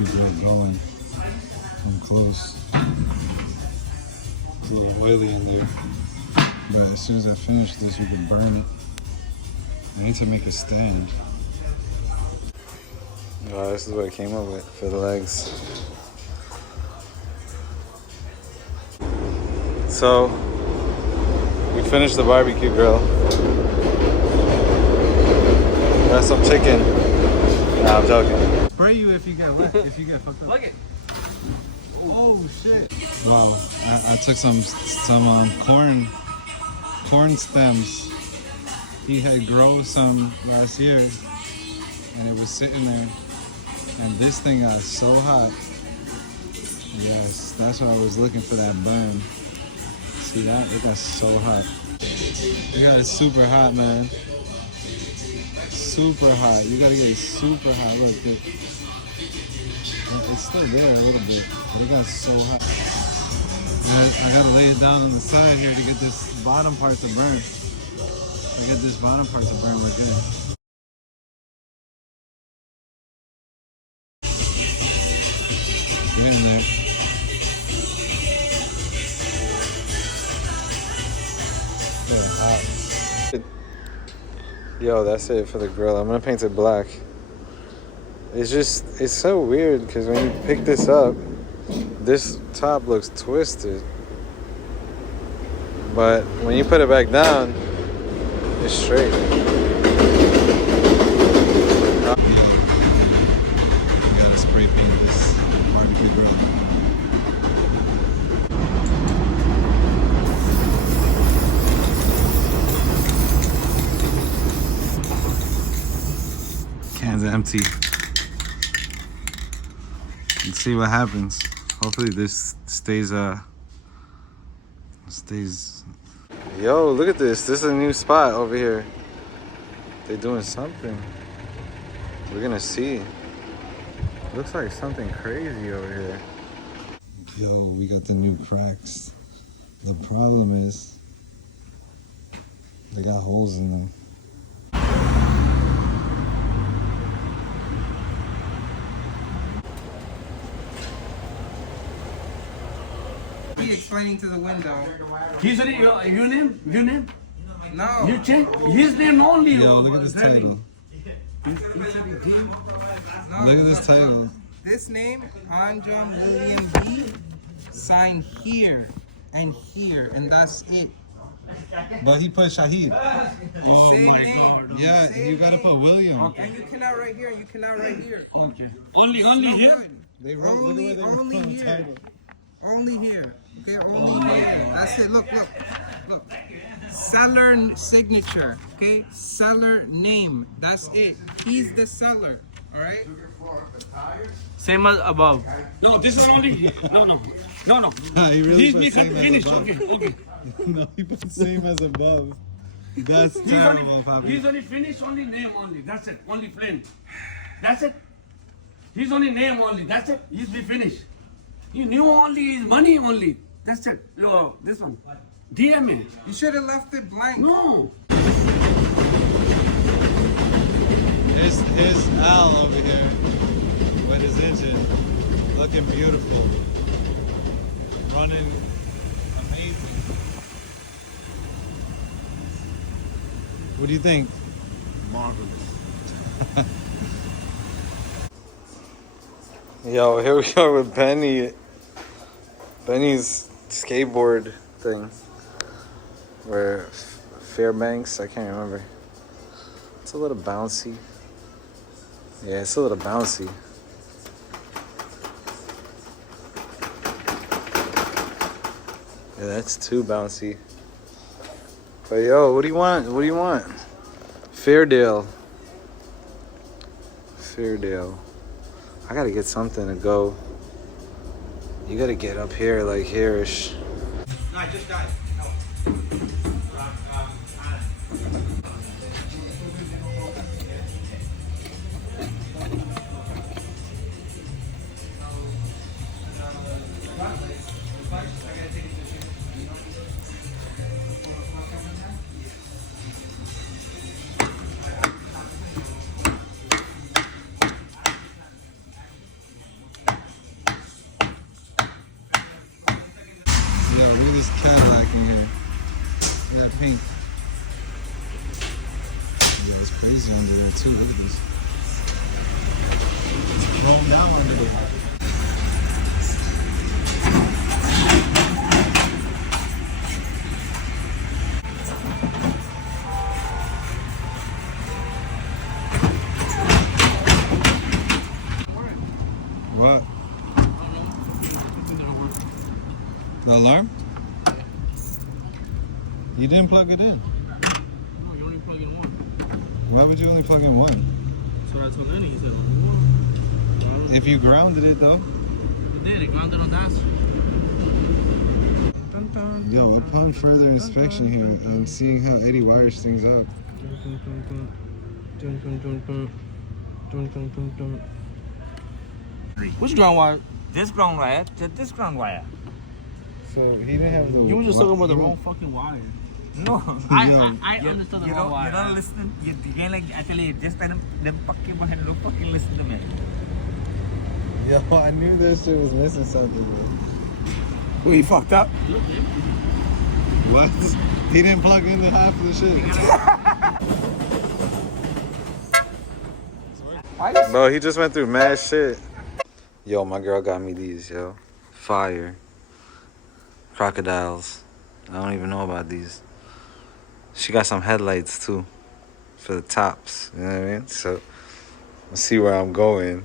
barbecue grill going. I'm close. It's a little oily in there. But as soon as I finish this, we can burn it. I need to make a stand. Oh, this is what I came up with for the legs. So, we finished the barbecue grill. Got some chicken. Nah, I'm joking. Spray you if you get wet, if you get fucked up. Look it. Oh shit! Wow, I took some corn stems. He had grown some last year, and it was sitting there. And this thing got so hot. Yes, that's why I was looking for that burn. See that? It got so hot. It got super hot, man. Super hot. You gotta get it super hot. Look, it's still there a little bit, but it got so hot. I gotta lay it down on the side here to get this bottom part to burn. I get this bottom part to burn like this. Get in there. They're hot. Yo, that's it for the grill. I'm gonna paint it black. It's so weird because when you pick this up, this top looks twisted. But when you put it back down, it's straight. Gotta spray paint this barbecue grill. Cans are empty. Let's see what happens. Hopefully this stays. Yo, look at this. This is a new spot over here. They're doing something. We're gonna see. Looks like something crazy over here. Yo, we got the new cracks. The problem is they got holes in them. Explaining to the window. He's your name? Your name? No. You change his name only. Yo, look at this title. No, Look at this title. This name, Anjum William B. Sign here and here, and that's it. But he put Shahid. Same name. Yeah, Same you gotta name. put William. Okay. And you cannot right here. You cannot right here. Okay. Only here? They wrote, look at where they Only wrote the here. title. Only here. Okay, only here. That's it. Look. Seller signature. Okay, seller name. That's it. He's the seller. All right. Same as above. No, this is only. No. He really put He's same as finished. above. Okay. No, he put same as above. That's terrible, Fabi. He's only finished, only name only. That's it. Only plain. That's it. He's only name only. That's it. He's be finished. You knew only his money only. That's it. Yo, this one. DM me. You should have left it blank. No. Here's Al over here with his engine looking beautiful, running amazing. What do you think? Marvelous. Yo, here we are with Benny's skateboard thing. Where Fairbanks, I can't remember. It's a little bouncy. Yeah, it's a little bouncy. Yeah, that's too bouncy. But yo, what do you want? What do you want? Fairdale. I gotta get something to go. You gotta get up here, like here-ish. No, I just got it. pink. Look, it's crazy under there too. Look at this. It's chrome down under there. What? The alarm? You didn't plug it in. No, you only plug in one. Why would you only plug in one? That's what I told Lenny. He said, If you grounded it though. it did. It grounded on that. Yo, upon further inspection here and seeing how Eddie wires things up. Which ground wire? This ground wire to this ground wire. So he didn't have the. You were just talking about the wrong fucking wire. No. I You, understood the you wrong don't, wire. you don't listen. You can't like actually just them fucking behind don't fucking listen to me. Yo, I knew this shit was missing something. Well, he fucked up. What? He didn't plug in the half of the shit. Bro, he just went through mad shit. Yo, my girl got me these, yo. Fire. Crocodiles. I don't even know about these. She got some headlights too. For the tops. You know what I mean? So, let's see where I'm going.